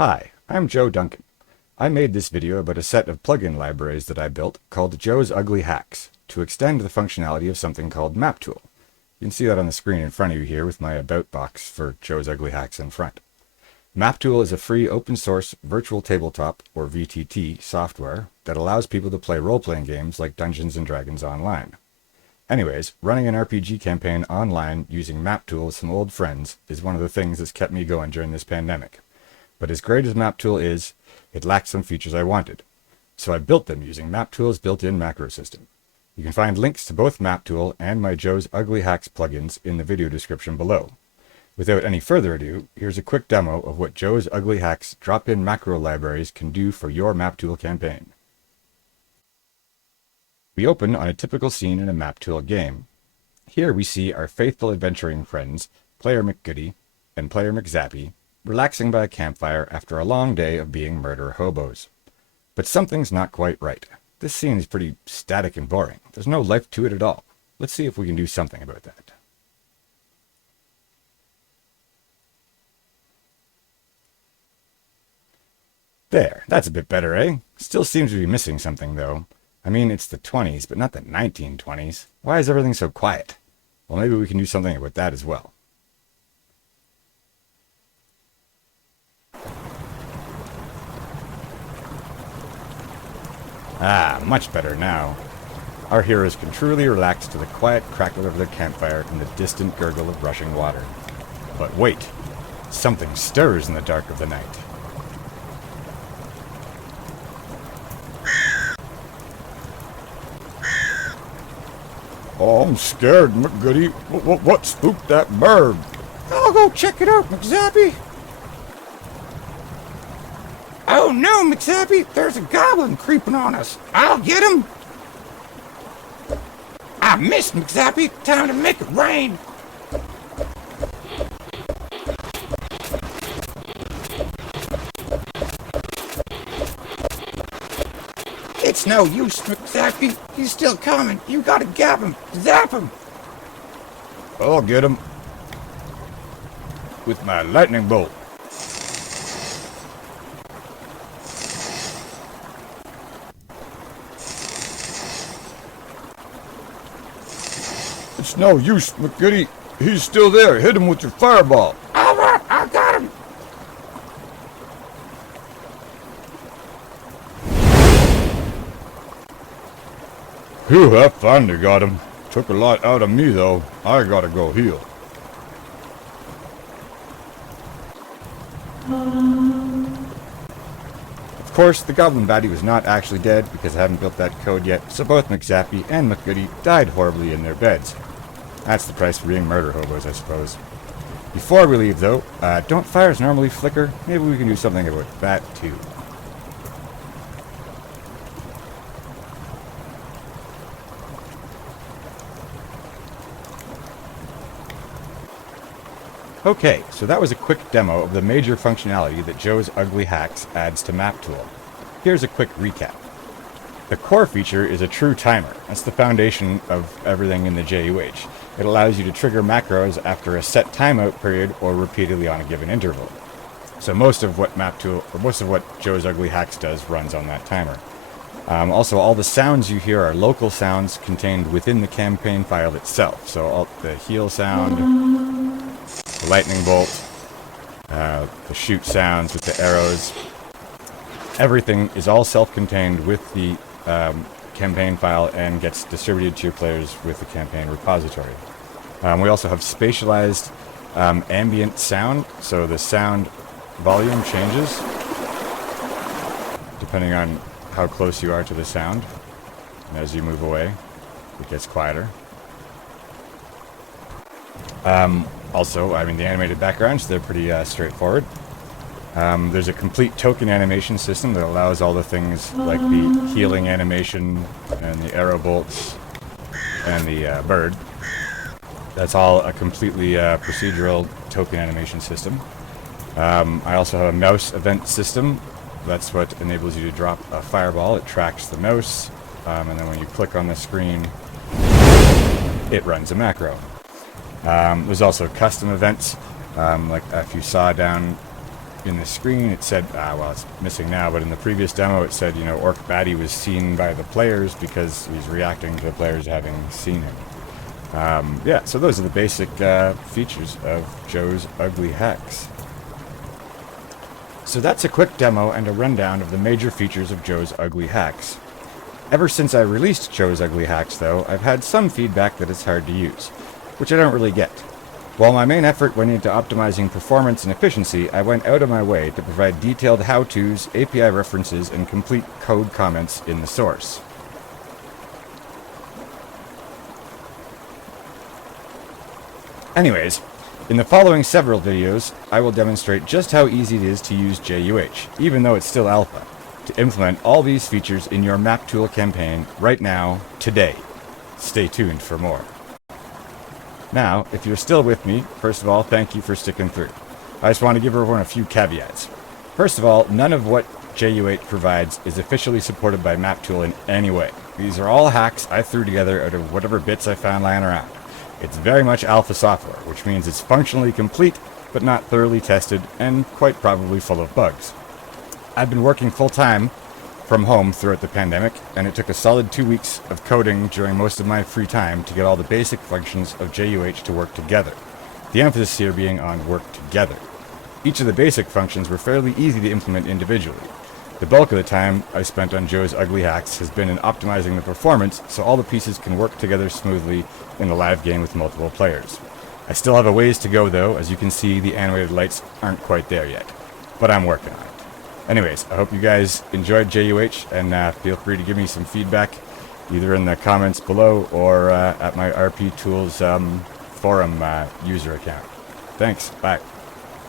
Hi, I'm Joe Duncan. I made this video about a set of plugin libraries that I built called Joe's Ugly Hacks to extend the functionality of something called Maptool. You can see that on the screen in front of you here with my about box for Joe's Ugly Hacks in front. Maptool is a free open source virtual tabletop, or VTT, software that allows people to play role-playing games like Dungeons & Dragons online. Anyways, running an RPG campaign online using Maptool with some old friends is one of the things that's kept me going during this pandemic. But as great as Maptool is, it lacks some features I wanted. So I built them using Maptool's built-in macro system. You can find links to both Maptool and my Joe's Ugly Hacks plugins in the video description below. Without any further ado, here's a quick demo of what Joe's Ugly Hacks drop-in macro libraries can do for your Maptool campaign. We open on a typical scene in a Maptool game. Here we see our faithful adventuring friends, Player McGoody and Player McZappy, relaxing by a campfire after a long day of being murder hobos. But something's not quite right. This scene is pretty static and boring. There's no life to it at all. Let's see if we can do something about that. There, that's a bit better, eh? Still seems to be missing something, though. I mean, it's the 20s, but not the 1920s. Why is everything so quiet? Well, maybe we can do something about that as well. Ah, much better now. Our heroes can truly relax to the quiet crackle of their campfire and the distant gurgle of rushing water. But wait, something stirs in the dark of the night. Oh, I'm scared, McGoody. What spooked that bird? I'll go check it out, McZappy. Oh no, McZappy, there's a goblin creeping on us. I'll get him. I missed, McZappy. Time to make it rain. It's no use, McZappy. He's still coming. You gotta gab him. Zap him. I'll get him with my lightning bolt. It's no use, McGoody. He's still there. Hit him with your fireball. All right, I got him. Phew, I finally got him. Took a lot out of me, though. I gotta go heal. Of course, the goblin baddie was not actually dead because I haven't built that code yet, so both McZappy and McGoody died horribly in their beds. That's the price for being murder hobos, I suppose. Before we leave, though, don't fires normally flicker? Maybe we can do something about that, too. Okay, so that was a quick demo of the major functionality that Joe's Ugly Hacks adds to Maptool. Here's a quick recap. The core feature is a true timer. That's the foundation of everything in the JUH. It allows you to trigger macros after a set timeout period or repeatedly on a given interval. So most of what Joe's Ugly Hacks does runs on that timer. Also, all the sounds you hear are local sounds contained within the campaign file itself. So all the heal sound, the lightning bolt, the shoot sounds with the arrows. Everything is all self-contained with the campaign file and gets distributed to your players with the campaign repository. We also have spatialized ambient sound, so the sound volume changes depending on how close you are to the sound. And as you move away, it gets quieter. Also, I mean, the animated backgrounds, they're pretty straightforward. There's a complete token animation system that allows all the things like the healing animation and the arrow bolts and the bird. That's all a completely procedural token animation system. I also have a mouse event system. That's what enables you to drop a fireball. It tracks the mouse, and then when you click on the screen, it runs a macro. There's also custom events, like if you saw down in the screen it said, well, it's missing now, but in the previous demo it said, Orc Batty was seen by the players because he's reacting to the players having seen him. Yeah, so those are the basic features of Joe's Ugly Hacks. So that's a quick demo and a rundown of the major features of Joe's Ugly Hacks. Ever since I released Joe's Ugly Hacks, though, I've had some feedback that it's hard to use, which I don't really get. While my main effort went into optimizing performance and efficiency, I went out of my way to provide detailed how-tos, API references, and complete code comments in the source. Anyways, in the following several videos, I will demonstrate just how easy it is to use JUH, even though it's still alpha, to implement all these features in your Maptool campaign right now, today. Stay tuned for more. Now, if you're still with me, first of all, thank you for sticking through. I just want to give everyone a few caveats. First of all, none of what JUH provides is officially supported by Maptool in any way. These are all hacks I threw together out of whatever bits I found lying around. It's very much alpha software, which means it's functionally complete, but not thoroughly tested, and quite probably full of bugs. I've been working full-time from home throughout the pandemic, and it took a solid 2 weeks of coding during most of my free time to get all the basic functions of JUH to work together. The emphasis here being on work together. Each of the basic functions were fairly easy to implement individually. The bulk of the time I spent on Joe's Ugly Hacks has been in optimizing the performance so all the pieces can work together smoothly in a live game with multiple players. I still have a ways to go though, as you can see the animated lights aren't quite there yet, but I'm working on it. Anyways, I hope you guys enjoyed JUH, and feel free to give me some feedback either in the comments below or at my RP Tools forum user account. Thanks, bye.